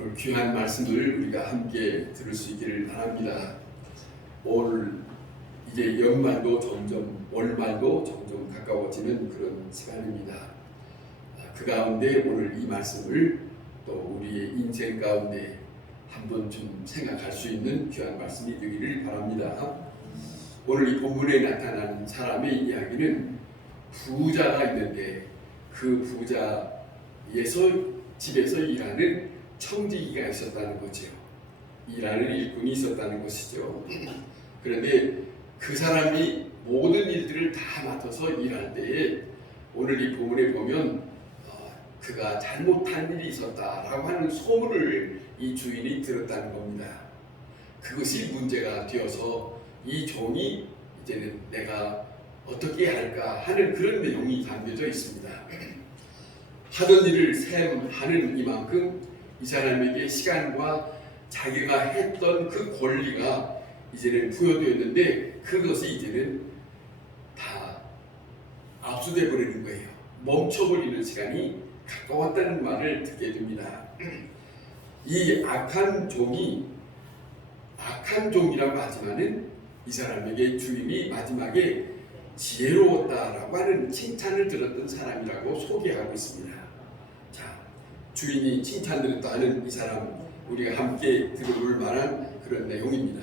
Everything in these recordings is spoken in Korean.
오늘 귀한 말씀을 우리가 함께 들을 수 있기를 바랍니다. 올 이제 연말도 점점 월말도 점점 가까워지는 그런 시간입니다. 아, 그 가운데 오늘 이 말씀을 또 우리의 인생 가운데 한번 좀 생각할 수 있는 귀한 말씀이 되기를 바랍니다. 오늘 이 본문에 나타난 사람의 이야기는 부자가 있는데 그 부자에서 집에서 일하는 청지기가 있었다는 거죠. 일하는 일꾼이 있었다는 것이죠. 그런데 그 사람이 모든 일들을 다 맡아서 일할 때에 오늘 이 본문에 보면 어, 그가 잘못한 일이 있었다라고 하는 소문을 이 주인이 들었다는 겁니다. 그것이 문제가 되어서 이 종이 이제는 내가 어떻게 할까 하는 그런 내용이 담겨져 있습니다. 하던 일을 샘 하는 이만큼 이 사람에게 시간과 자기가 했던 그 권리가 이제는 부여되었는데 그것이 이제는 다 압수돼 버리는 거예요. 멈춰버리는 시간이 가까웠다는 말을 듣게 됩니다. 이 악한 종이 악한 종이라고 하지만은 이 사람에게 주인이 마지막에 지혜로웠다라고 하는 칭찬을 들었던 사람이라고 소개하고 있습니다. 자, 주인이 칭찬 들었다는 이 사람 우리가 함께 들어볼 만한 그런 내용입니다.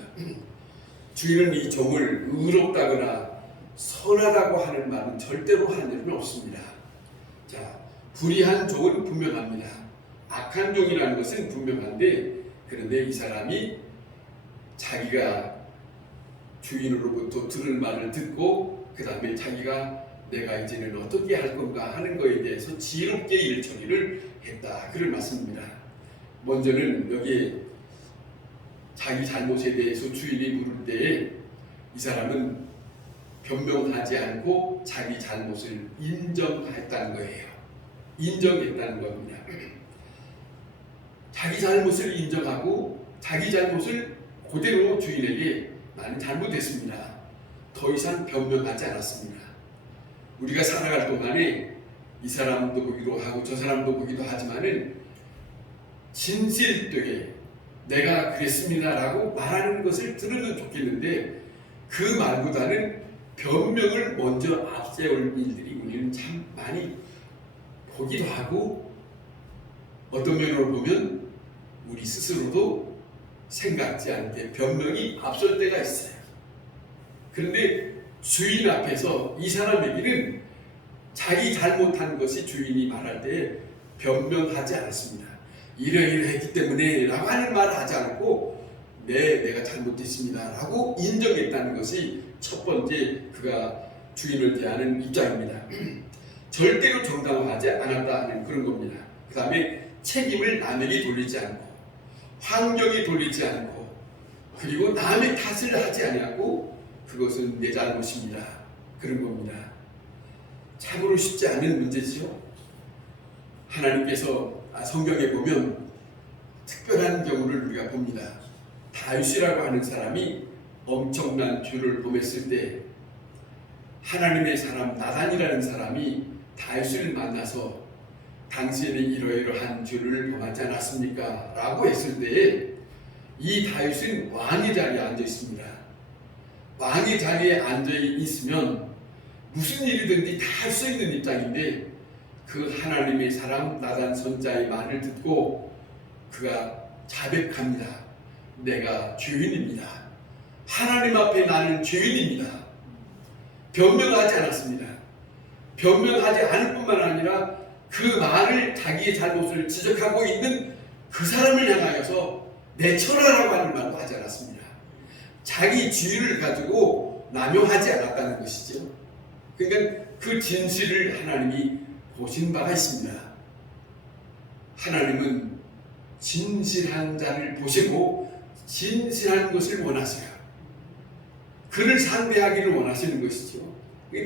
주인은 이 종을 의롭다거나 선하다고 하는 말은 절대로 하는 일은 없습니다. 자, 불의한 종은 분명합니다. 악한 종이라는 것은 분명한데 그런데 이 사람이 자기가 주인으로부터 들을 말을 듣고 그 다음에 자기가 내가 이제는 어떻게 할 건가 하는 것에 대해서 지혜롭게 일 처리를 했다. 그런 말씀입니다. 먼저는 여기에 자기 잘못에 대해서 주인이 물을 때에 이 사람은 변명하지 않고 자기 잘못을 인정했다는 거예요. 인정했다는 겁니다. 자기 잘못을 인정하고 자기 잘못을 그대로 주인에게 나는 잘못했습니다. 더 이상 변명하지 않았습니다. 우리가 살아갈 동안에 이 사람도 보기도 하고 저 사람도 보기도 하지만은 진실되게 내가 그랬습니다라고 말하는 것을 들으면 좋겠는데 그 말보다는 변명을 먼저 앞세울 일들이 우리는 참 많이 보기도 하고 어떤 면으로 보면 우리 스스로도 생각지 않게 변명이 앞설 때가 있어요. 그런데 주인 앞에서 이 사람에게는 자기 잘못한 것이 주인이 말할 때 변명하지 않았습니다. 이러이러 했기 때문에 라고 하는 말을 하지 않고 네 내가 잘못했습니다 라고 인정했다는 것이 첫 번째 그가 주인을 대하는 입장입니다. 절대로 정당화하지 않았다 하는 그런 겁니다. 그 다음에 책임을 남에게 돌리지 않고 환경에 돌리지 않고 그리고 남의 탓을 하지 아니하고 그것은 내 잘못입니다. 그런 겁니다. 참으로 쉽지 않은 문제지요. 하나님께서 성경에 보면 특별한 경우를 우리가 봅니다. 다윗이라고 하는 사람이 엄청난 죄를 범했을 때 하나님의 사람 나단이라는 사람이 다윗을 만나서 당신이 이러이러한 죄를 범하지 않았습니까? 라고 했을 때에 이 다윗은 왕의 자리에 앉아 있습니다. 왕의 자리에 앉아 있으면 무슨 일이든지 다 할 수 있는 입장인데 그 하나님의 사람 나단 선자의 말을 듣고 그가 자백합니다. 내가 죄인입니다. 하나님 앞에 나는 죄인입니다. 변명하지 않았습니다. 변명하지 않을 뿐만 아니라 그 말을 자기의 잘못을 지적하고 있는 그 사람을 향하여서 내처라라고 하는 말도 하지 않았습니다. 자기 지위를 가지고 남용하지 않았다는 것이죠. 그러니까 그 진실을 하나님이 보신 바가 있습니다. 하나님은 진실한 자를 보시고 진실한 것을 원하세요. 그를 상대하기를 원하시는 것이죠.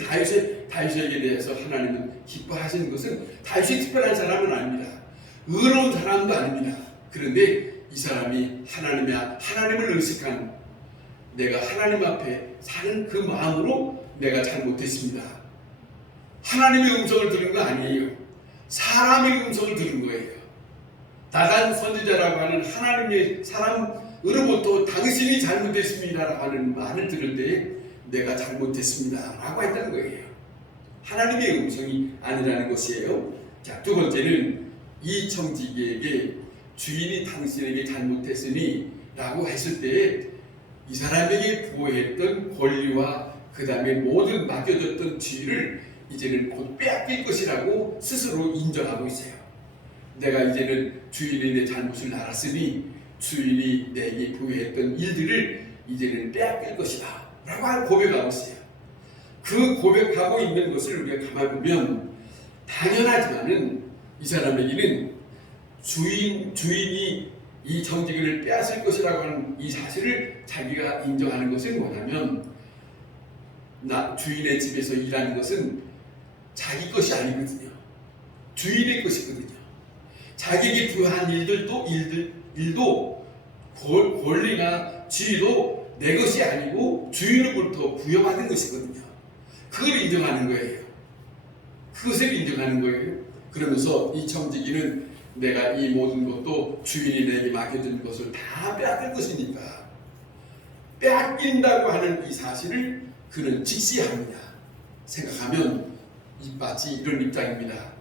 다윗의 다윗에게 대해서 하나님은 기뻐하시는 것은 다윗이 특별한 사람은 아닙니다. 의로운 사람도 아닙니다. 그런데 이 사람이 하나님의 하나님을 의식한 내가 하나님 앞에 사는 그 마음으로 내가 잘못했습니다. 하나님의 음성을 들은 거 아니에요. 사람의 음성을 들은 거예요. 다단 선지자라고 하는 하나님의 사람으로부터 당신이 잘못했습니다라고 하는 말을 들을 때 내가 잘못했습니다라고 했다는 거예요. 하나님의 음성이 아니라는 것이에요. 자, 두 번째는 이 청지기에게 주인이 당신에게 잘못했으니 라고 했을 때 이 사람에게 부여했던 권리와 그 다음에 모든 맡겨졌던 지위를 이제는 곧 빼앗길 것이라고 스스로 인정하고 있어요. 내가 이제는 주인이 내 잘못을 알았으니 주인이 내게 부여했던 일들을 이제는 빼앗길 것이다. 라고 고백하고 있어요. 그 고백하고 있는 것을 우리가 가만히 보면 당연하지만은 이 사람에게는 주인, 주인이 이 정직을 빼앗을 것이라고 하는 이 사실을 자기가 인정하는 것은 뭐냐면 나 주인의 집에서 일하는 것은 자기 것이 아니거든요. 주인의 것이거든요. 자기에게 부여한 일들도 일들 일도 권- 권리나 지위도 내 것이 아니고 주인으로부터 부여받은 것이거든요. 그걸 인정하는 거예요. 그것을 인정하는 거예요. 그러면서 이 청지기는 내가 이 모든 것도 주인이 내게 맡겨준 것을 다 빼앗길 것이니까 빼앗긴다고 하는 이 사실을 그는 직시합니다. 생각하면 이 마치 이런 입장입니다.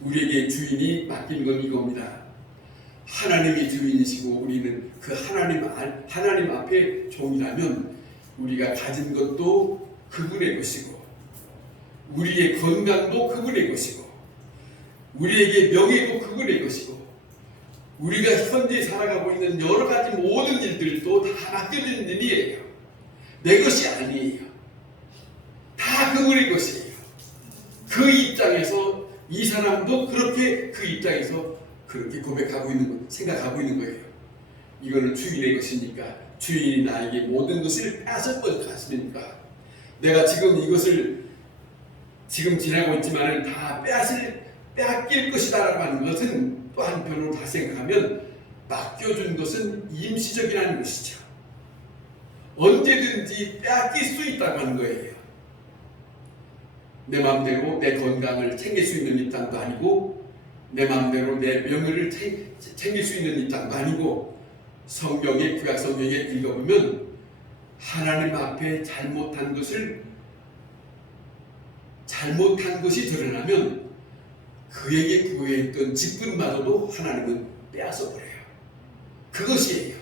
우리에게 주인이 맡긴 건 이겁니다. 하나님이 주인이시고 우리는 그 하나님 알- 하나님 앞에 종이라면 우리가 가진 것도 그분의 것이고 우리의 건강도 그분의 것이고 우리에게 명예도 그분의 것이고 우리가 현재 살아가고 있는 여러 가지 모든 일들도 다 맡겨진 일이에요. 내 것이 아니에요. 다 그분의 것이에요. 그 입장에서 이 사람도 그렇게 그 입장에서 그렇게 고백하고 있는 거, 생각하고 있는 거예요. 이거는 주인의 것이니까 주인이 나에게 모든 것을 뺏을 것 같으니까 내가 지금 이것을 지금 지나고 있지만은 다 빼앗을 빼앗길 것이다라고 하는 것은 또 한편으로 다 생각하면 맡겨준 것은 임시적이라는 것이죠. 언제든지 빼앗길 수 있다고 하는 거예요. 내 마음대로 내 건강을 챙길 수 있는 입장도 아니고 내 마음대로 내 명예를 챙- 챙길 수 있는 입장도 아니고 성경의 구약 성경에 읽어보면 하나님 앞에 잘못한 것을 잘못한 것이 드러나면 그에게 부여했던 직분마저도 하나님은 빼앗아 버려요. 그것이에요.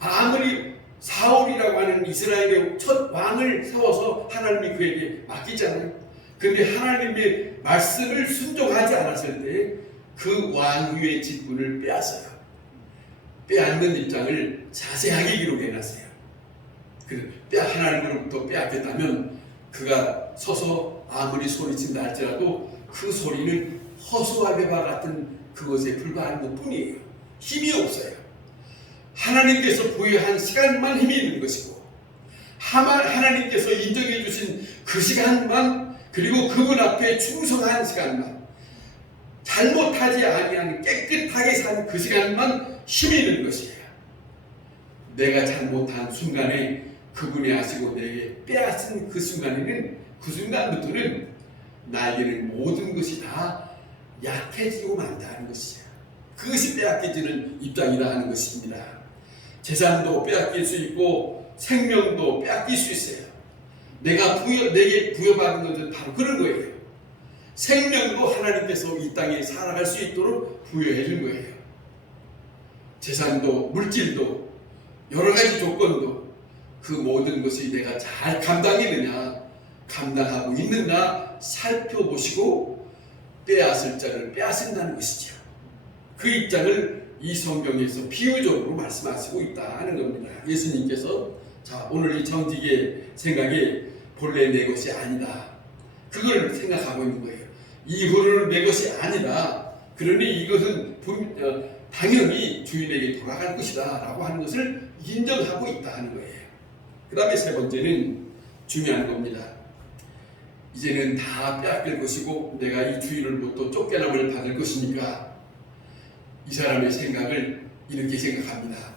아무리 사울이라고 하는 이스라엘의 첫 왕을 세워서 하나님이 그에게 맡기잖아요. 근데 하나님의 말씀을 순종하지 않았을 때 그 왕위의 직분을 빼앗아요. 빼앗는 입장을 자세하게 기록해 놨어요. 그 빼- 하나님으로부터 빼앗겼다면 그가 서서 아무리 소리친다 할지라도 그 소리는 허수아비와 같은 그것에 불과한 것 뿐이에요. 힘이 없어요. 하나님께서 부여한 시간만 힘이 있는 것이고 하나님께서 인정해 주신 그 시간만 그리고 그분 앞에 충성한 시간만 잘못하지 아니한 깨끗하게 산 그 시간만 힘이 있는 것이에요. 내가 잘못한 순간에 그분이 하시고 내게 빼앗은 그 순간에는 그 순간부터는 나에게는 모든 것이 다 약해지고 만다는 것이야. 그것이 빼앗겨지는 입장이다 하는 것입니다. 재산도 빼앗길 수 있고 생명도 빼앗길 수 있어요. 내가 부여, 내게 부여받은 것은 바로 그런 거예요. 생명도 하나님께서 이 땅에 살아갈 수 있도록 부여해 준 거예요. 재산도 물질도 여러 가지 조건도 그 모든 것이 내가 잘 감당했느냐 감당하고 있는가 살펴보시고 빼앗을 자를 빼앗는다는 것이죠. 그 입장을 이 성경에서 비유적으로 말씀하시고 있다는 겁니다. 예수님께서 자 오늘 이 정직의 생각이 본래 내 것이 아니다. 그걸 생각하고 있는 거예요. 이후로는 내 것이 아니다. 그러니 이것은 분- 어, 당연히 주인에게 돌아갈 것이다 라고 하는 것을 인정하고 있다 하는 거예요. 그 다음에 세 번째는 중요한 겁니다. 이제는 다 빼앗길 것이고 내가 이 주인으로부터 쫓겨남을 받을 것이니까 이 사람의 생각을 이렇게 생각합니다.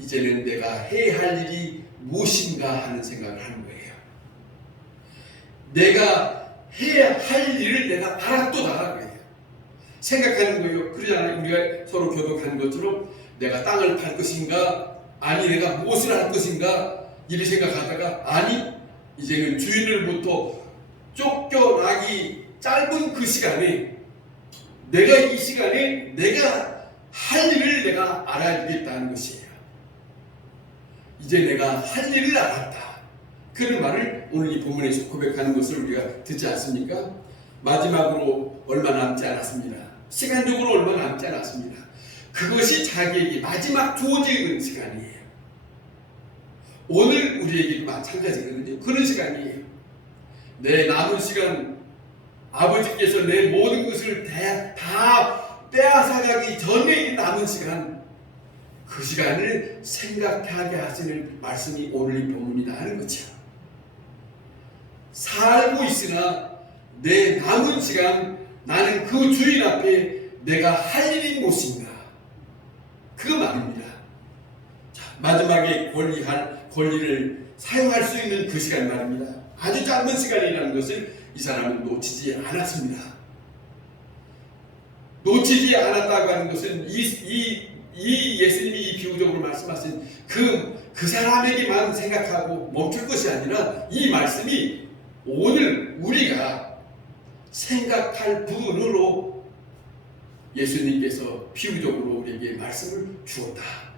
이제는 내가 해야 할 일이 무엇인가 하는 생각을 하는 거예요. 내가 해야 할 일을 내가 알았도다 거예요. 생각하는 거예요. 그러잖아요. 우리가 서로 교독하는 것처럼 내가 땅을 팔 것인가 아니 내가 무엇을 할 것인가 이리 생각하다가 아니 이제는 주인을부터 쫓겨나기 짧은 그 시간에 내가 이 시간에 내가 할 일을 내가 알아야겠다는 것이에요. 이제 내가 할 일을 알았다. 그런 말을 오늘 이 본문에서 고백하는 것을 우리가 듣지 않습니까? 마지막으로 얼마 남지 않았습니다. 시간적으로 얼마 남지 않았습니다. 그것이 자기에게 마지막 주어지는 시간이에요. 오늘 우리에게도 마찬가지거든요. 그런 시간이에요. 내 남은 시간 아버지께서 내 모든 것을 다, 다 빼앗아가기 전에 남은 시간 그 시간을 생각하게 하시는 말씀이 오늘 이 본문이다 하는 거죠. 살고 있으나 내 남은 시간 나는 그 주인 앞에 내가 할 일이 무엇인가 그 말입니다. 자, 마지막에 권리할 권리를 사용할 수 있는 그 시간 말입니다. 아주 짧은 시간이라는 것을 이 사람은 놓치지 않았습니다. 놓치지 않았다고 하는 것은 이, 이, 이 예수님이 이 비유적으로 말씀하신 그, 그 사람에게만 생각하고 멈출 것이 아니라 이 말씀이 오늘 우리가 생각할 부분으로 예수님께서 비유적으로 우리에게 말씀을 주었다.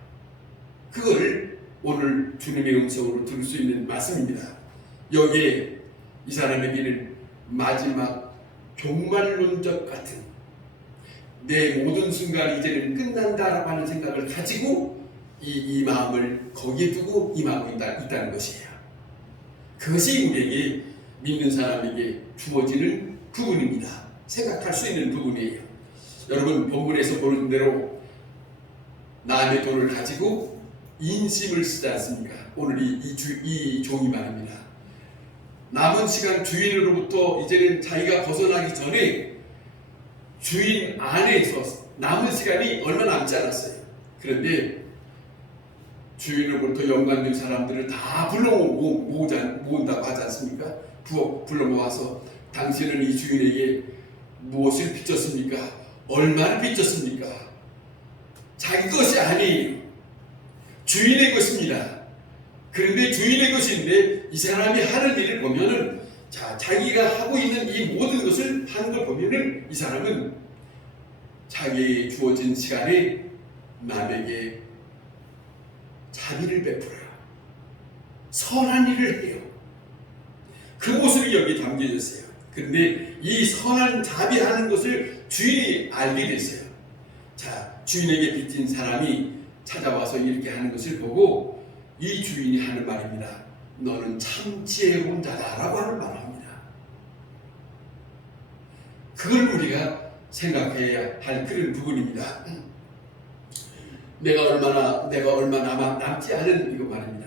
그거를 오늘 주님의 음성으로 들을 수 있는 말씀입니다. 여기에 이 사람에게는 마지막 종말론적 같은 내 모든 순간 이제는 끝난다라고 하는 생각을 가지고 이, 이 마음을 거기에 두고 임하고 있다, 있다는 것이에요. 그것이 우리에게 믿는 사람에게 주어지는 부분입니다. 생각할 수 있는 부분이에요. 여러분 본문에서 보는 대로 남의 돈을 가지고 인심을 쓰지 않습니까? 오늘 이, 이, 주, 이 종이 말입니다. 남은 시간 주인으로부터 이제는 자기가 벗어나기 전에 주인 안에서 남은 시간이 얼마 남지 않았어요. 그런데 주인으로부터 연관된 사람들을 다 불러모으고 모으자, 모은다고 하지 않습니까? 부엌 불러 모아서 당신은 이 주인에게 무엇을 빚졌습니까? 얼마를 빚졌습니까? 자기 것이 아니에요. 주인의 것입니다. 그런데 주인의 것인데 이 사람이 하는 일을 보면은 자 자기가 하고 있는 이 모든 것을 하는 걸 보면은 이 사람은 자기의 주어진 시간에 남에게 자비를 베풀어요. 선한 일을 해요. 그 모습이 여기 담겨져 있어요. 그런데 이 선한 자비하는 것을 주인이 알게 됐어요. 자, 주인에게 빚진 사람이 찾아와서 이렇게 하는 것을 보고 이 주인이 하는 말입니다. 너는 참 지혜로운 자다라고 하는 말을 합니다. 그걸 우리가 생각해야 할 그런 부분입니다. 내가 얼마나 내가 얼마 남 남지 않은 이거 말입니다.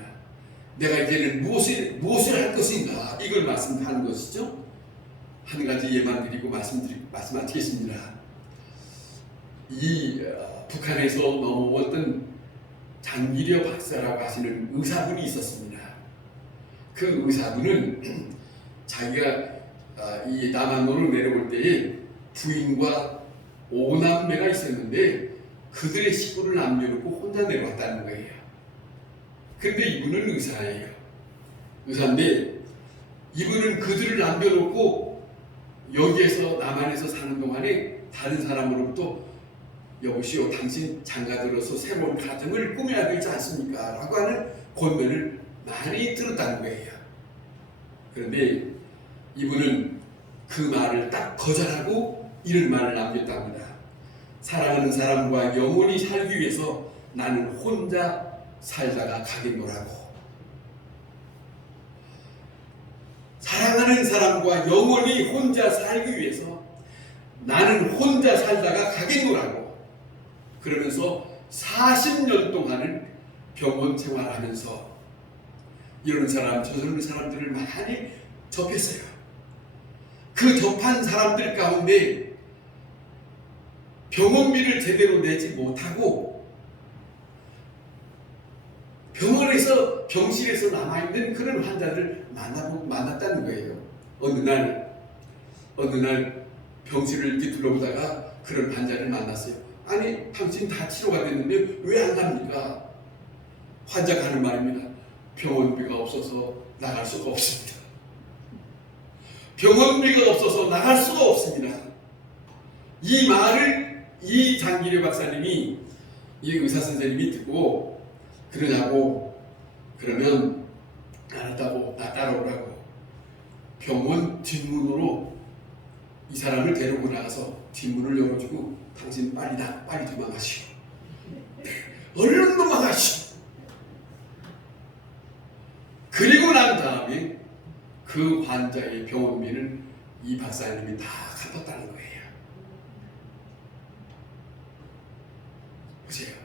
내가 이제는 무엇을 무엇을 할 것인가 이걸 말씀하는 것이죠. 한 가지 예만 드리고 말씀드리 말씀하시겠습니다. 이 어, 북한에서 넘어왔던 장기려 박사라고 하시는 의사분이 있었습니다. 그 의사분은 자기가 아, 이 남한으로 내려올 때에 부인과 오남매가 있었는데 그들의 식구를 남겨놓고 혼자 내려왔다는 거예요. 근데 이분은 의사예요. 의사인데 이분은 그들을 남겨놓고 여기에서 남한에서 사는 동안에 다른 사람으로부터 여보시오 당신 장가들어서 새로운 가정을 꾸며야 되지 않습니까? 라고 하는 권면을 많이 들었다는 거예요. 그런데 이분은 그 말을 딱 거절하고 이런 말을 남겼답니다. 사랑하는 사람과 영원히 살기 위해서 나는 혼자 살다가 가겠노라고. 사랑하는 사람과 영원히 혼자 살기 위해서 나는 혼자 살다가 가겠노라고. 그러면서 40년 동안을 병원 생활하면서 이런 사람, 저런 사람들을 많이 접했어요. 그 접한 사람들 가운데 병원비를 제대로 내지 못하고 병원에서 병실에서 남아있는 그런 환자를 만나고 만났다는 거예요. 어느 날 어느 날 병실을 이렇게 둘러보다가 그런 환자를 만났어요. 아니 당신 다 치료가 됐는데 왜 안 갑니까? 환자가 하는 말입니다. 병원비가 없어서 나갈 수가 없습니다. 병원비가 없어서 나갈 수가 없습니다. 이 말을 이 장기래 박사님이 이 의사 선생님이 듣고 그러냐고 그러면 알았다고 나 따라오라고 병원 뒷문으로 이 사람을 데리고 나가서 뒷문을 열어주고 당신 빨리 나 빨리 도망가시오. 얼른 도망가시오. 그리고 난 다음에 그 환자의 병원비를 이 박사님이 다 갚았다는 거예요. 보세요.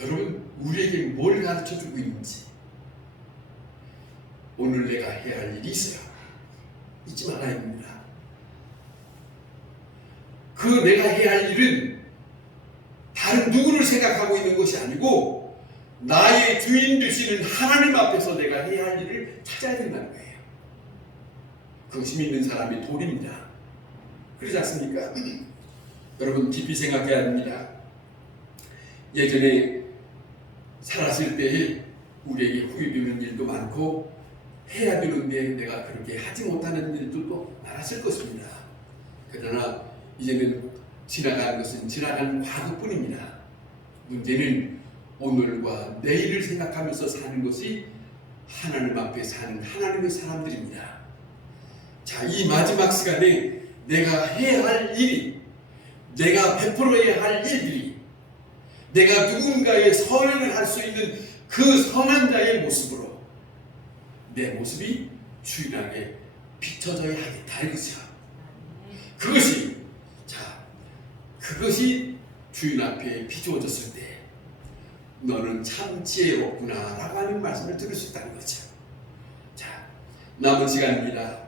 여러분 우리에게 뭘 가르쳐 주고 있는지 오늘 내가 해야 할 일이 있어요. 잊지 말아야 합니다. 그 내가 해야 할 일은 다른 누구를 생각하고 있는 것이 아니고 나의 주인 되시는 하나님 앞에서 내가 해야 할 일을 찾아야 된다는 거예요. 그것이 믿는 사람이 돌입니다. 그러지 않습니까? 여러분 깊이 생각해야 합니다. 예전에 살았을 때에 우리에게 후회되는 일도 많고 해야 되는데 내가 그렇게 하지 못하는 일들도 많았을 것입니다. 그러나 이제는 지나간 것은 지나간 과거뿐입니다. 문제는 오늘과 내일을 생각하면서 사는 것이 하나님 앞에 사는 하나님의 사람들입니다. 자, 이 마지막 시간에 내가 해야 할 일이, 내가 베풀어야 할 일들이, 내가 누군가의 선행을 할 수 있는 그 선한 자의 모습으로 내 모습이 주인에게 비춰져야 하겠다 이거죠. 그것이 자 그것이 주인 앞에 비추어졌을 때 너는 참 지혜롭구나 라고 하는 말씀을 들을 수 있다는 거죠. 자 남은 시간입니다.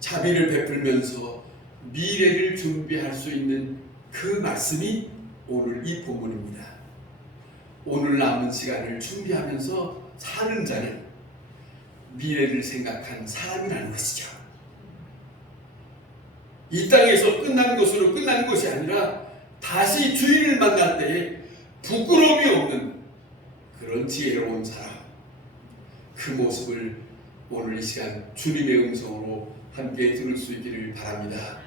자비를 베풀면서 미래를 준비할 수 있는 그 말씀이 오늘 이 본문입니다. 오늘 남은 시간을 준비하면서 사는 자는 미래를 생각한 사람이라는 것이죠. 이 땅에서 끝난 것으로 끝난 것이 아니라 다시 주인을 만날 때에 부끄러움이 없는 그런 지혜로운 사람. 그 모습을 오늘 이 시간 주님의 음성으로 함께 들을 수 있기를 바랍니다.